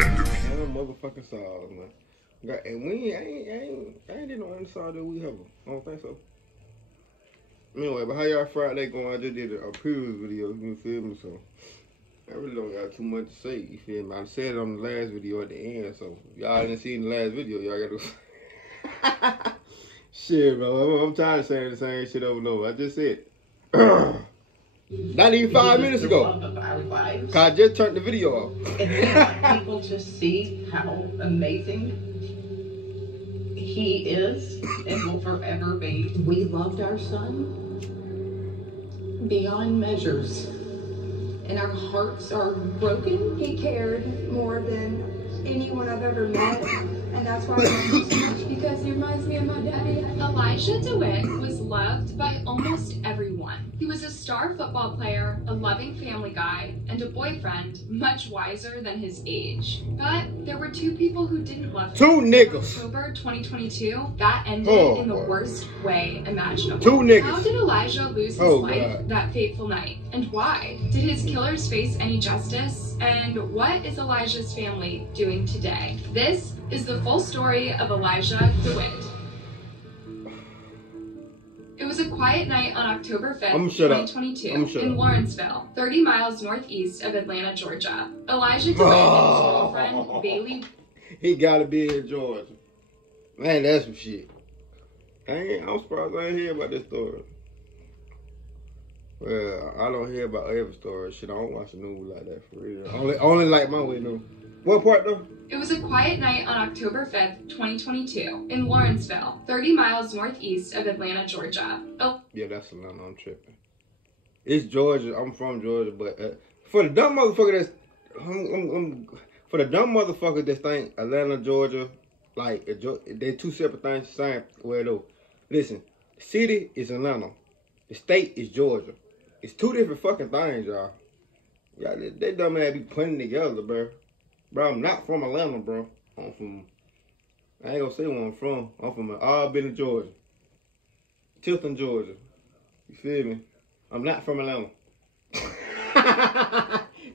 Damn motherfucking sauce, man. And I ain't did no unsolved that we have. I don't think so. Anyway, but how y'all Friday going? I just did a previous video, you feel me? So I really don't got too much to say, you feel me? I said it on the last video at the end, so if y'all didn't see the last video, y'all gotta shit, bro. I'm tired of saying the same shit over and over. I just said not even 5 minutes ago. Cause I just turned the video off. And we want people to see how amazing he is and will forever be. We loved our son beyond measures, and our hearts are broken. He cared more than anyone I've ever met, and that's why I love him so much, because he reminds me of my daddy. Elijah DeWitt was loved by almost everyone. He was a star football player, a loving family guy, and a boyfriend much wiser than his age. But there were two people who didn't love him. Two niggas. October 2022, that ended in the worst way imaginable. Two niggas. How did Elijah lose his life that fateful night? And why? Did his killers face any justice? And what is Elijah's family doing today? This is the full story of Elijah DeWitt. It was a quiet night on October 5th, 2022 in Lawrenceville, 30 miles northeast of Atlanta, Georgia. Elijah DeWitt and his girlfriend, Bailey. He gotta be in Georgia. Man, that's some shit. I'm surprised I ain't hear about this story. Well, I don't hear about every story. Shit, I don't watch the news like that for real. Only like my way though. What part though? It was a quiet night on October 5th, 2022 in Lawrenceville, 30 miles northeast of Atlanta, Georgia. Oh. Yeah, that's Atlanta. I'm tripping. It's Georgia. I'm from Georgia, but for the dumb motherfucker that think Atlanta, Georgia, like they're two separate things. Same. Well, though, listen, the city is Atlanta, the state is Georgia. It's two different fucking things, y'all. Y'all, they dumb ass be putting together, bro. Bro, I'm not from Atlanta, bro. I ain't gonna say where I'm from. I'm from Albany, Georgia. Tilton, Georgia. You feel me? I'm not from Atlanta.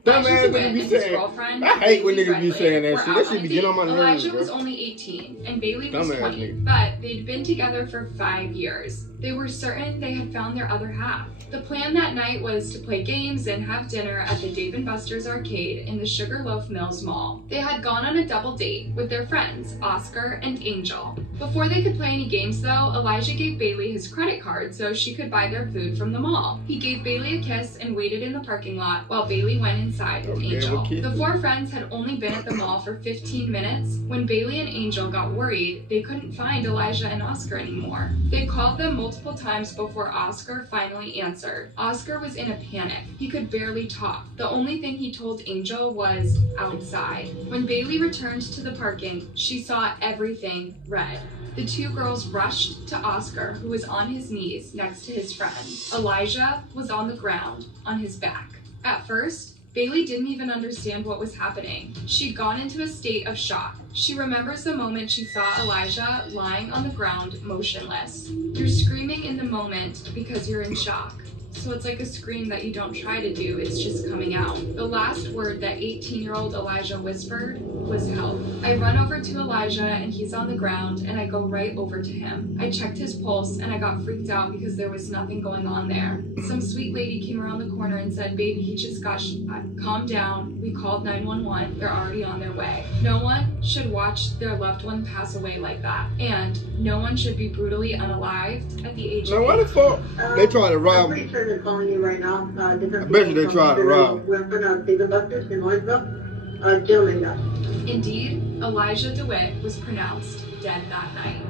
Dumb ass niggas be saying. I hate when niggas be saying that shit. That shit be getting on my nerves, Elijah bro. was only 18 and Bailey was 20, but they'd been together for 5 years. They were certain they had found their other half. The plan that night was to play games and have dinner at the Dave & Buster's arcade in the Sugarloaf Mills Mall. They had gone on a double date with their friends, Oscar and Angel. Before they could play any games though, Elijah gave Bailey his credit card so she could buy their food from the mall. He gave Bailey a kiss and waited in the parking lot while Bailey went inside with Angel. The four friends had only been at the mall for 15 minutes. When Bailey and Angel got worried, they couldn't find Elijah and Oscar anymore. They called them multiple times before Oscar finally answered. Oscar was in a panic. He could barely talk. The only thing he told Angel was outside. When Bailey returned to the parking, she saw everything red. The two girls rushed to Oscar, who was on his knees next to his friend. Elijah was on the ground, on his back. At first, Bailey didn't even understand what was happening. She'd gone into a state of shock. She remembers the moment she saw Elijah lying on the ground, motionless. You're screaming in the moment because you're in shock. So it's like a scream that you don't try to do, it's just coming out. The last word that 18-year-old Elijah whispered was help. I run over to Elijah and he's on the ground and I go right over to him. I checked his pulse and I got freaked out because there was nothing going on there. Some sweet lady came around the corner and said, baby, he just got shot. Calm down. We called 911. They're already on their way. No one should watch their loved one pass away like that. And no one should be brutally unalived at the age of 18. Now, why the fuck they try to rob me? They're calling you right now. I bet you they tried to rob. Weapon of Dave & Buster's in Lawrenceville. Gentlemen, Indeed, Elijah DeWitt was pronounced dead that night.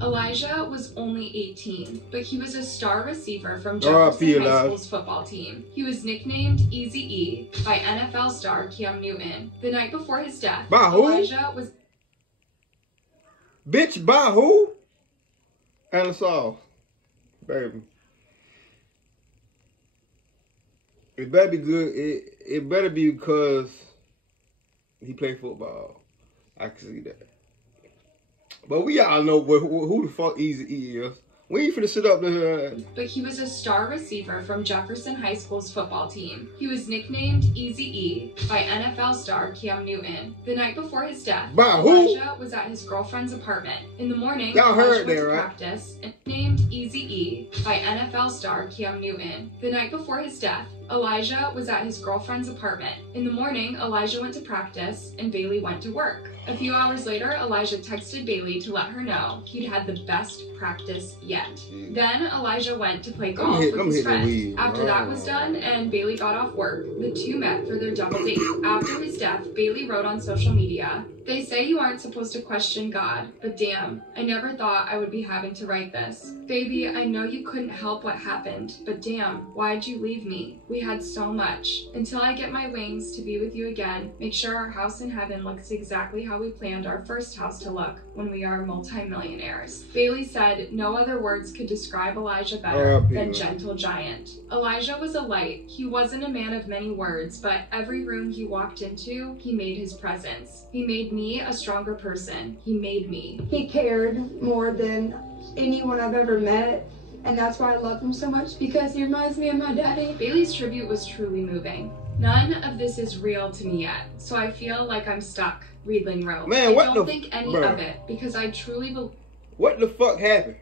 Elijah was only 18, but he was a star receiver from Jefferson High School's football team. He was nicknamed Eazy-E by NFL star Cam Newton. The night before his death, Elijah was... Bitch, by who? And it's all. Baby. It better be good. It better be because he played football. I can see that. But we all know who the fuck Eazy-E is. We ain't finna sit up there. But he was a star receiver from Jefferson High School's football team. He was nicknamed Eazy-E by NFL star Cam Newton. The night before his death, Elijah was at his girlfriend's apartment. In the morning, y'all heard that, right? Practice and named Eazy-E by NFL star Cam Newton. The night before his death, Elijah was at his girlfriend's apartment. In the morning, Elijah went to practice and Bailey went to work. A few hours later, Elijah texted Bailey to let her know he'd had the best practice yet. Then Elijah went to play golf with his friends. After that was done and Bailey got off work, the two met for their double date. After his death, Bailey wrote on social media, "They say you aren't supposed to question God, but damn, I never thought I would be having to write this. Baby, I know you couldn't help what happened, but damn, why'd you leave me? We had so much. Until I get my wings to be with you again, make sure our house in heaven looks exactly how we planned our first house to look when we are multimillionaires." Bailey said no other words could describe Elijah better than gentle giant. Elijah was a light. He wasn't a man of many words, but every room he walked into, he made his presence. He made me a stronger person. He made me. He cared more than anyone I've ever met, and that's why I love him so much, because he reminds me of my daddy. Bailey's tribute was truly moving. None of this is real to me yet, so I feel like I'm stuck reeling rope. Man, what I don't think any of it, because I truly believe. What the fuck happened?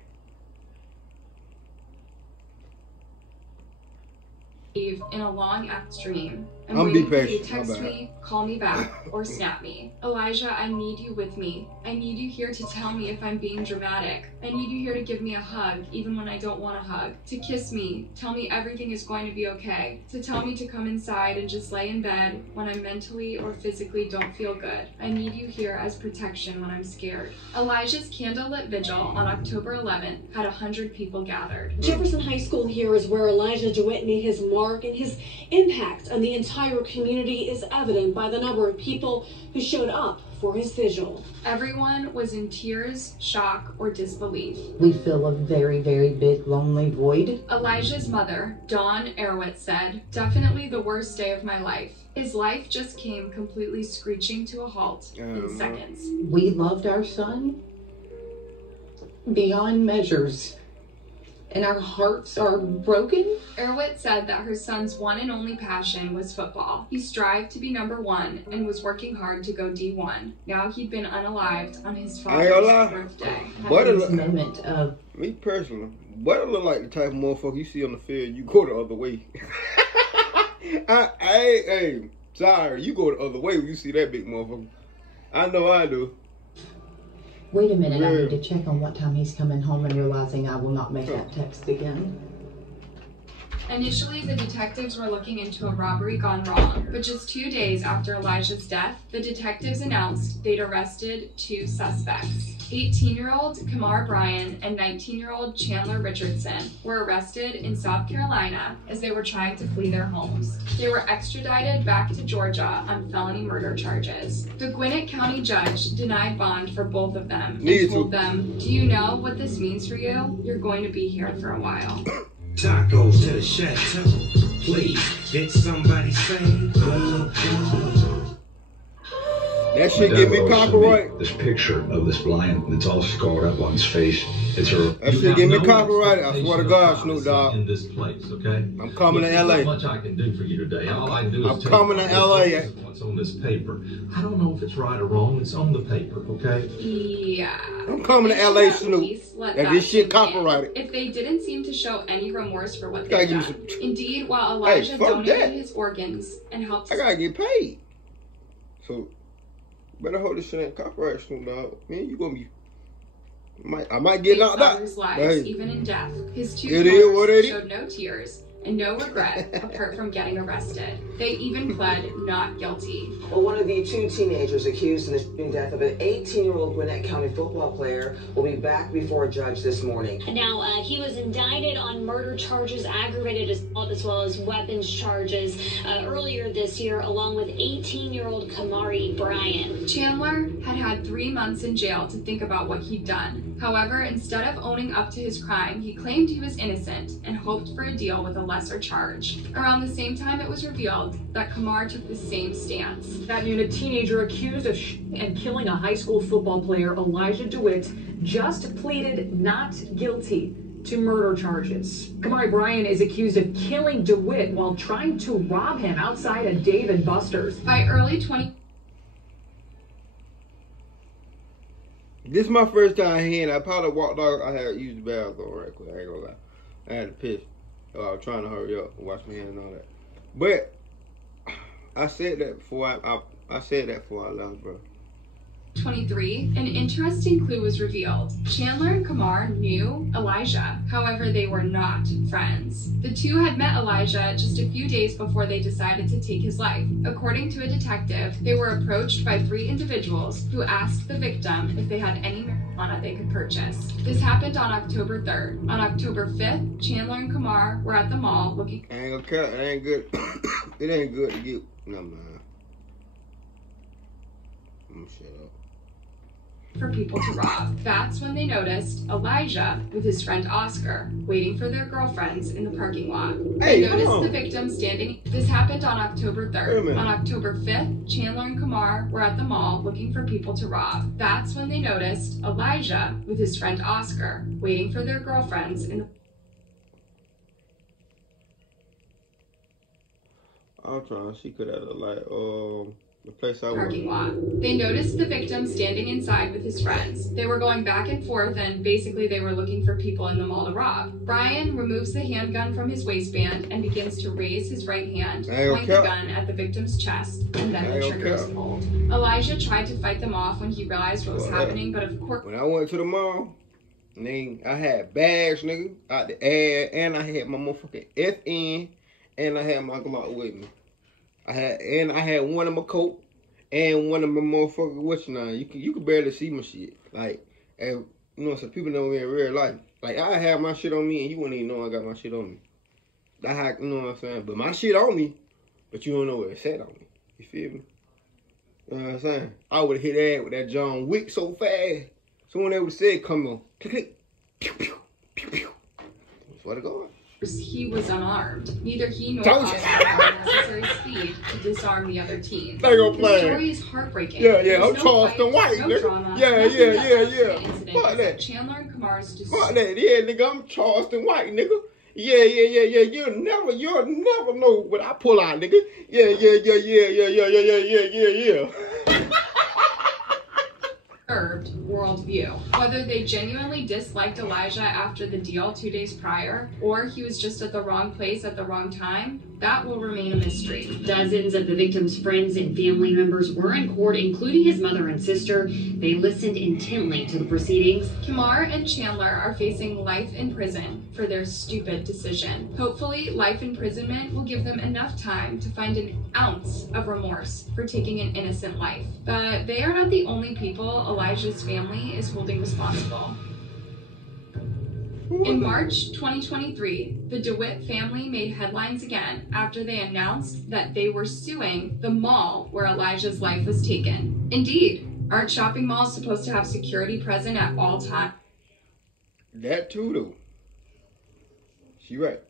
In a long act dream. I'm waiting be for you to patient. text me, call me back, or snap me. Elijah, I need you with me. I need you here to tell me if I'm being dramatic. I need you here to give me a hug, even when I don't want a hug. To kiss me, tell me everything is going to be okay. To tell me to come inside and just lay in bed when I mentally or physically don't feel good. I need you here as protection when I'm scared. Elijah's candlelit vigil on October 11th had 100 people gathered. Jefferson High School here is where Elijah DeWitt made his mark, and his impact on the entire community is evident by the number of people who showed up for his vigil. Everyone was in tears, shock, or disbelief. We feel a very, very big lonely void. Elijah's mother, Dawn Erowitz, said, "Definitely the worst day of my life. His life just came completely screeching to a halt in seconds." We loved our son beyond measures, and our hearts are broken. Erowitz said that her son's one and only passion was football. He strived to be #1 and was working hard to go D1. Now he'd been unalived on his father's birthday. Moment of me personally, Butter look like the type of motherfucker you see on the field, you go the other way. Hey, sorry, you go the other way when you see that big motherfucker. I know I do. Wait a minute, I need to check on what time he's coming home and realizing I will not make that text again. Initially, the detectives were looking into a robbery gone wrong, but just 2 days after Elijah's death, the detectives announced they'd arrested 2 suspects. 18-year-old Kamar Bryan and 19-year-old Chandler Richardson were arrested in South Carolina as they were trying to flee their homes. They were extradited back to Georgia on felony murder charges. The Gwinnett County judge denied bond for both of them and told them, "Do you know what this means for you? You're going to be here for a while." Tacos to the chateau. Please, did somebody say that shit give me copyright. This picture of this lion that's all scarred up on his face. It's her. That shit give me copyright. I swear to God, Snoop Dogg. In this place, okay? I'm coming to LA. Not much I can do for you today. All I can do is I'm coming to LA. What's on this paper? I don't know if it's right or wrong. It's on the paper, okay? Yeah. I'm coming to LA, Snoop. That this shit copyrighted. If they didn't seem to show any remorse for what they've done. Indeed, while Elijah donated his organs and helped. I gotta get paid. So better hold this shit in copyright, Snoop Dogg. Man, you gonna be. I might get knocked out. Lives, even in death. His 2 daughters showed no tears and no regret apart from getting arrested. They even pled not guilty. Well, one of the 2 teenagers accused in the shooting death of an 18-year-old Gwinnett County football player will be back before a judge this morning. Now, he was indicted on murder charges, aggravated assault, as well as weapons charges earlier this year, along with 18-year-old Kamari Bryan. Chandler had 3 months in jail to think about what he'd done. However, instead of owning up to his crime, he claimed he was innocent and hoped for a deal with a lesser charge. Around the same time, it was revealed that Kamar took the same stance. That noon, a teenager accused of shooting and killing a high school football player, Elijah DeWitt, just pleaded not guilty to murder charges. Kamari Bryan is accused of killing DeWitt while trying to rob him outside a Dave & Buster's. By early 20... This is my first time hearing. I probably walked out. I had used the bathroom right quick. I ain't gonna lie. I had to piss. I was trying to hurry up and wash my hands and all that. But I said that before I said that before I left, bro. 23, an interesting clue was revealed. Chandler and Kamar knew Elijah. However, they were not friends. The two had met Elijah just a few days before they decided to take his life. According to a detective, they were approached by 3 individuals who asked the victim if they had any marijuana they could purchase. This happened on October 3rd. On October 5th, Chandler and Kamar were at the mall looking... I ain't gonna cut. It ain't good. It ain't good to get... No, man. I'm gonna shut up. For people to rob. That's when they noticed Elijah with his friend Oscar waiting for their girlfriends in the parking lot. They noticed the victim standing. This happened on October 3rd. On October 5th, Chandler and Kamar were at the mall looking for people to rob. That's when they noticed Elijah with his friend Oscar waiting for their girlfriends in the... I'm trying to see could that look like the place I parking lot. They noticed the victim standing inside with his friends. They were going back and forth and basically they were looking for people in the mall to rob. Brian removes the handgun from his waistband and begins to raise his right hand, point the gun at the victim's chest, and then the trigger is pulled. Elijah tried to fight them off when he realized what was happening, but of course... When I went to the mall, nigga, I had bags, nigga, out the air, and I had my motherfucking FN, and I had my Glock with me. I had one in my coat and one of my motherfucking what's now. You could barely see my shit. Like, and, you know, some people know me in real life. Like, I have my shit on me and you wouldn't even know I got my shit on me. You know what I'm saying? But my shit on me, but you don't know what it said on me. You feel me? You know what I'm saying? I would have hit that with that John Wick so fast. Someone ever said, come on, click, click, pew, pew, pew, pew. That's where to go. He was unarmed. Neither he nor Oscar had the necessary speed to disarm the other team. They gonna play. The story is heartbreaking. Yeah, I'm Charleston White, nigga. Drama, Yeah. Fuck that. Chandler and Kamar's fuck that. Yeah, nigga, I'm Charleston White, nigga. Yeah. You'll never know what I pull out, nigga. Yeah. Worldview. Whether they genuinely disliked Elijah after the deal 2 days prior, or he was just at the wrong place at the wrong time, that will remain a mystery. Dozens of the victim's friends and family members were in court, including his mother and sister. They listened intently to the proceedings. Kamar and Chandler are facing life in prison for their stupid decision. Hopefully, life imprisonment will give them enough time to find an ounce of remorse for taking an innocent life. But they are not the only people Elijah's family is holding responsible. In March 2023, the DeWitt family made headlines again after they announced that they were suing the mall where Elijah's life was taken. Indeed, aren't shopping malls supposed to have security present at all times? That too, though. She right.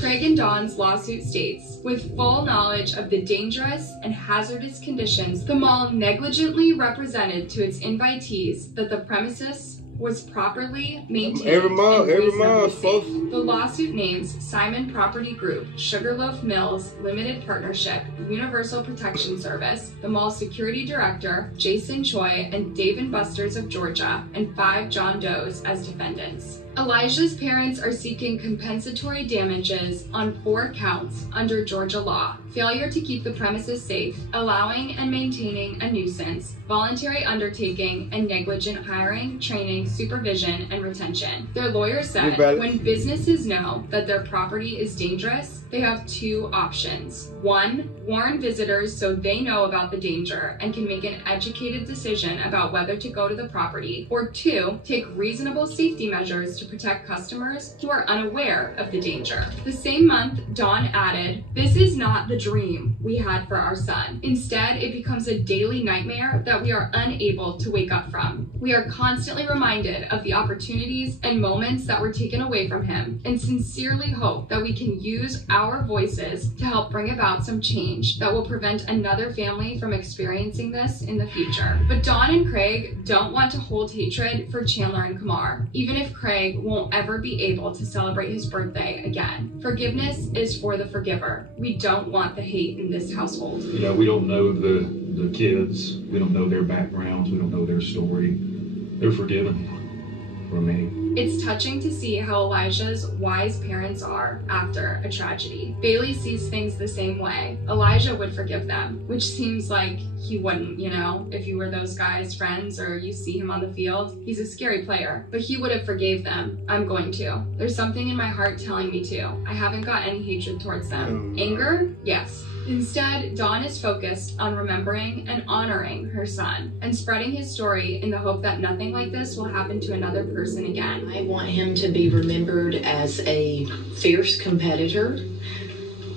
Craig and Dawn's lawsuit states, with full knowledge of the dangerous and hazardous conditions, the mall negligently represented to its invitees that the premises was properly maintained. Every mall is supposed to. The lawsuit names Simon Property Group, Sugarloaf Mills Limited Partnership, Universal Protection Service, the mall security director, Jason Choi, and Dave & Buster's of Georgia, and 5 John Does as defendants. Elijah's parents are seeking compensatory damages on 4 counts under Georgia law: failure to keep the premises safe, allowing and maintaining a nuisance, voluntary undertaking, and negligent hiring, training, supervision, and retention. Their lawyer said when businesses know that their property is dangerous, they have 2 options. 1, warn visitors so they know about the danger and can make an educated decision about whether to go to the property, or 2, take reasonable safety measures to protect customers who are unaware of the danger. The same month, Dawn added, "This is not the dream we had for our son. Instead, it becomes a daily nightmare that we are unable to wake up from. We are constantly reminded reminded of the opportunities and moments that were taken away from him, and sincerely hope that we can use our voices to help bring about some change that will prevent another family from experiencing this in the future. But Dawn and Craig don't want to hold hatred for Chandler and Kamar, even if Craig won't ever be able to celebrate his birthday again. Forgiveness is for the forgiver. We don't want the hate in this household. You know, we don't know the kids. We don't know their backgrounds. We don't know their story. They're forgiven from me. It's touching to see how Elijah's wise parents are after a tragedy. Bailey sees things the same way. Elijah would forgive them, which seems like he wouldn't, you know, if you were those guys' friends or you see him on the field. He's a scary player, but he would have forgave them. I'm going to. There's something in my heart telling me to. I haven't got any hatred towards them. Anger? Yes. Instead, Dawn is focused on remembering and honoring her son and spreading his story in the hope that nothing like this will happen to another person again. I want him to be remembered as a fierce competitor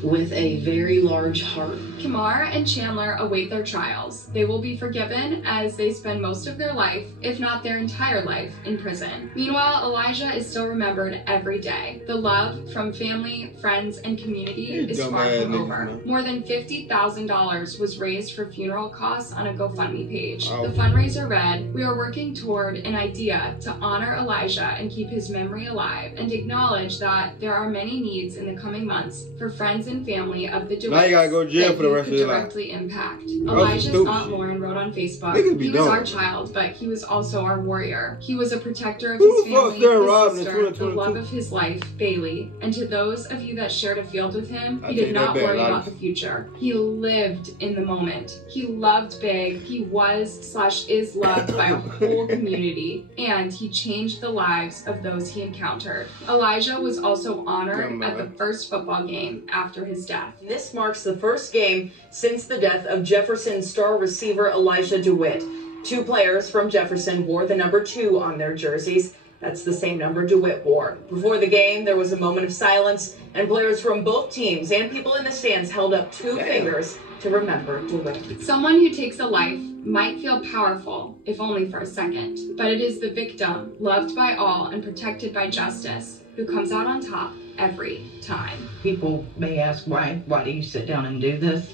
with a very large heart. Kamar and Chandler await their trials. They will be forgiven as they spend most of their life, if not their entire life, in prison. Meanwhile, Elijah is still remembered every day. The love from family, friends, and community is far from over. More than $50,000 was raised for funeral costs on a GoFundMe page. The fundraiser read, "We are working toward an idea to honor Elijah and keep his memory alive, and acknowledge that there are many needs in the coming months for friends and family of the DeWitts now you gotta go to jail for the rest of your life. Directly impact." Elijah's Aunt Lauren wrote on Facebook, "He was our child, but he was also our warrior. He was a protector of his family, his sister, the love of his life, Bailey. And to those of you that shared a field with him, he did not worry about the future. He lived in the moment. He loved big. He was/is loved by a whole community, and he changed the lives of those he encountered." Elijah was also honored at the first football game after his death. This marks the first game since the death of Jefferson star receiver Elijah DeWitt. 2 players from Jefferson wore the number 2 on their jerseys. That's the same number DeWitt wore. Before the game, there was a moment of silence, and players from both teams and people in the stands held up 2 fingers to remember DeWitt. Someone who takes a life might feel powerful, if only for a second, but it is the victim, loved by all and protected by justice, who comes out on top every time. People may ask, why do you sit down and do this?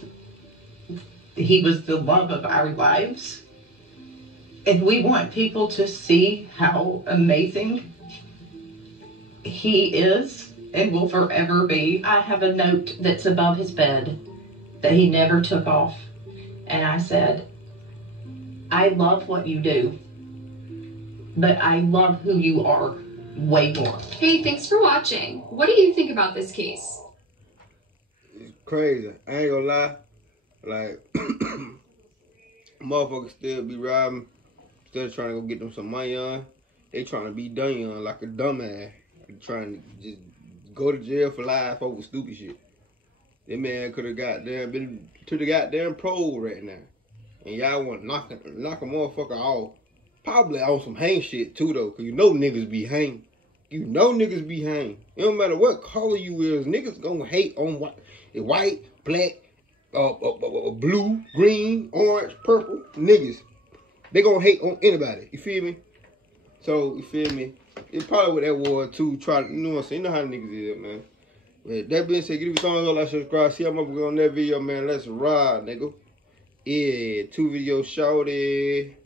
He was the love of our lives. And we want people to see how amazing he is and will forever be. I have a note that's above his bed that he never took off. And I said, I love what you do, but I love who you are way more. Hey, thanks for watching. What do you think about this case? It's crazy. I ain't gonna lie. Like, motherfuckers still be robbing, still trying to go get them some money on. They trying to be done young like a dumbass. Trying to just go to jail for life over stupid shit. That man could have been to the goddamn parole right now. And y'all want to knock a motherfucker off. Probably on some hang shit too though, cause you know niggas be hang. You know niggas be hang. It don't matter what color you is, niggas gonna hate on white, black, blue, green, orange, purple, niggas. They gonna hate on anybody, you feel me? So, you feel me? It's probably with that war too, try to, you know what I'm saying? You know how niggas is, man. But that being said, give me a thumbs up, like, subscribe, see how much we're on that video, man. Let's ride, nigga. Yeah, 2 videos shorty.